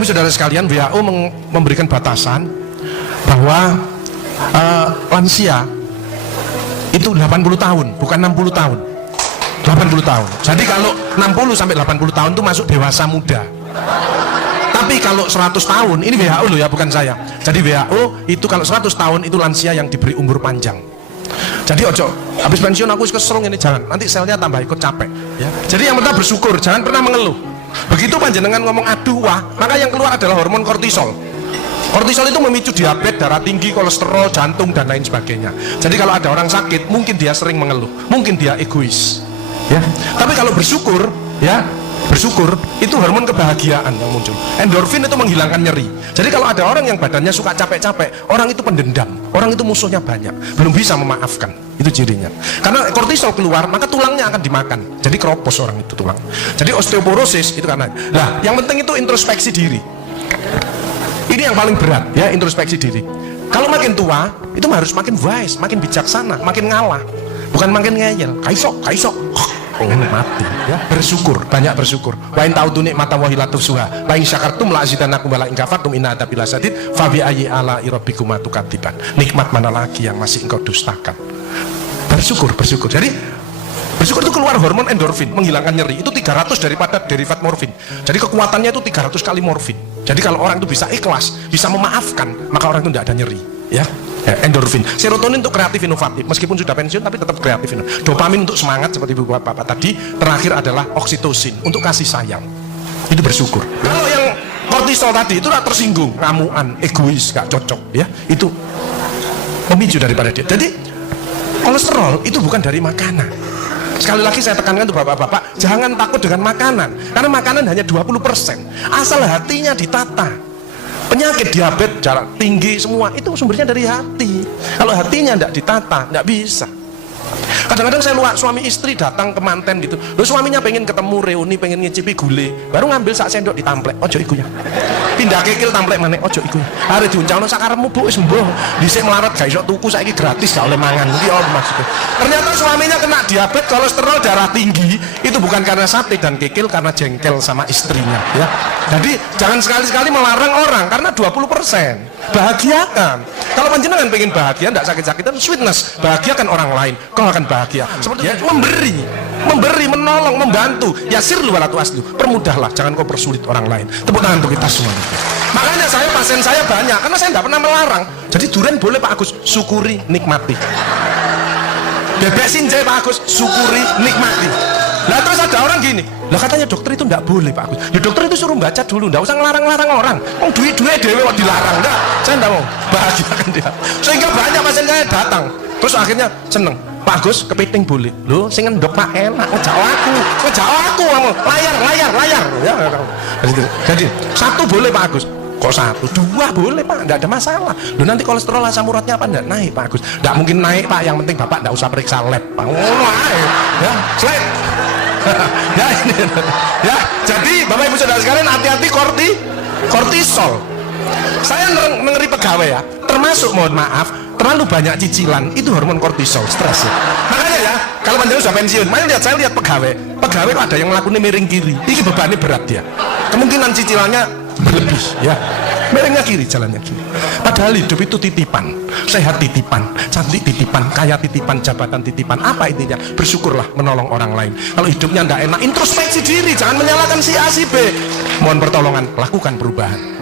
Ibu saudara sekalian, WHO memberikan batasan bahwa lansia itu 80 tahun, bukan 60 tahun. 80 tahun. Jadi kalau 60 sampai 80 tahun itu masuk dewasa muda. Tapi kalau 100 tahun, ini WHO loh ya, bukan saya. Jadi WHO itu kalau 100 tahun itu lansia yang diberi umur panjang. Jadi ojo, habis pensiun aku keserung ini, jangan. Nanti selnya tambah ikut capek. Ya. Jadi yang pertama bersyukur, jangan pernah mengeluh. Begitu panjenengan ngomong aduh wah, maka yang keluar adalah hormon kortisol. Kortisol itu memicu diabetes, darah tinggi, kolesterol, jantung dan lain sebagainya. Jadi kalau ada orang sakit, mungkin dia sering mengeluh, mungkin dia egois. Ya. Tapi kalau bersyukur, ya bersyukur itu hormon kebahagiaan yang muncul. Endorfin itu menghilangkan nyeri. Jadi kalau ada orang yang badannya suka capek-capek, orang itu pendendam, orang itu musuhnya banyak, belum bisa memaafkan. Itu cirinya. Karena kortisol keluar, maka tulangnya akan dimakan. Jadi keropos orang itu tulang. Jadi osteoporosis itu karena. Nah, yang penting itu introspeksi diri. Ini yang paling berat ya, introspeksi diri. Kalau makin tua, itu harus makin wise, makin bijaksana, makin ngalah, bukan makin ngeyel. Kaisok. Mati ya, bersyukur, banyak bersyukur. Wa in ta'udu ni'matallahi la tuhsuha wa in syakartum la azidannakum wa la in kafartum inna adzabi lasyadid fa bi ayyi ala'i rabbikuma tukadziban. Nikmat mana lagi yang masih engkau dustakan? Bersyukur. Jadi bersyukur itu keluar hormon endorfin, menghilangkan nyeri. Itu 300 daripada derivat morfin. Jadi kekuatannya itu 300 kali morfin. Jadi kalau orang itu bisa ikhlas, bisa memaafkan, maka orang itu tidak ada nyeri ya. Endorfin, serotonin untuk kreatif inovatif, meskipun sudah pensiun tapi tetap kreatif. Dopamin untuk semangat seperti bapak tadi. Terakhir adalah oksitosin untuk kasih sayang. Itu bersyukur. Kalau yang kortisol tadi itu tersinggung, ngamuan, egois, gak cocok ya. Itu memicu daripada dia. Jadi kolesterol itu bukan dari makanan. Sekali lagi saya tekankan untuk bapak-bapak, jangan takut dengan makanan, karena makanan hanya 20%. Asal hatinya ditata. Penyakit diabetes, darah tinggi semua itu sumbernya dari hati. Kalau hatinya tidak ditata, tidak bisa. Kadang-kadang saya luak suami istri datang ke manten gitu. Loh, suaminya pengen ketemu reuni, pengen ngicipi gule, baru ngambil sak sendok ditamplek, ojo ikunya. Pindah kekil tamplek maneh, ojo ikunya. Are diuncalno sakarepmu Bu, wis mbuh. Dhisik melarat gak iso tuku, saiki gratis gak oleh mangan. Iki apa maksudnya? Ternyata suaminya kena diabetes, kolesterol, darah tinggi, itu bukan karena sate dan kekil, karena jengkel sama istrinya ya. Jadi jangan sekali-sekali melarang orang, karena 20%. Bahagiakan. Kalau panjenengan pengen bahagia, tidak sakit-sakitan, sweetness, bahagiakan orang lain, kau akan bahagia. Seperti ya, memberi, menolong, membantu. Yasir lu walatu aslu, permudahlah, jangan kau persulit orang lain. Tepuk tangan untuk kita semua. Makanya pasien saya banyak, karena saya tidak pernah melarang. Jadi durian boleh Pak Agus, syukuri, nikmati. Bebek sinjai Pak Agus, syukuri, nikmati. Lah terus ada orang gini, lah katanya dokter itu enggak boleh Pak Agus. Ya dokter itu suruh baca dulu, enggak usah ngelarang-larang orang. Oh duit-duit dewe kok dilarang, enggak. Saya enggak mau, bahagiakan dia. Sehingga banyak pasien saya datang, terus akhirnya seneng. Pak Agus, kepiting boleh. Loh, sing ngendok Pak enak, ngejak aku, layar. Ya, jadi satu boleh Pak Agus. Kok satu, dua boleh Pak, enggak ada masalah. Loh nanti kolesterol asam uratnya apa enggak naik Pak Agus? Enggak mungkin naik Pak, yang penting Bapak enggak usah periksa lab Pak. Ya, slide. Ya ini ya, jadi Bapak Ibu Saudara sekalian, hati-hati kortisol. Saya ngeri pegawai ya, termasuk mohon maaf terlalu banyak cicilan, itu hormon kortisol, stres ya. Makanya ya, kalau panjenengan sudah pensiun, saya lihat pegawai kok ada yang melakukan miring kiri, ini bebannya berat dia, kemungkinan cicilannya berlebih ya, miringnya kiri, jalannya kiri. Padahal hidup itu titipan, sehat titipan, cantik titipan, kaya titipan, jabatan titipan. Apa intinya? Bersyukurlah, menolong orang lain. Kalau hidupnya tidak enak, introspeksi diri, jangan menyalahkan si A si B. Mohon pertolongan, lakukan perubahan.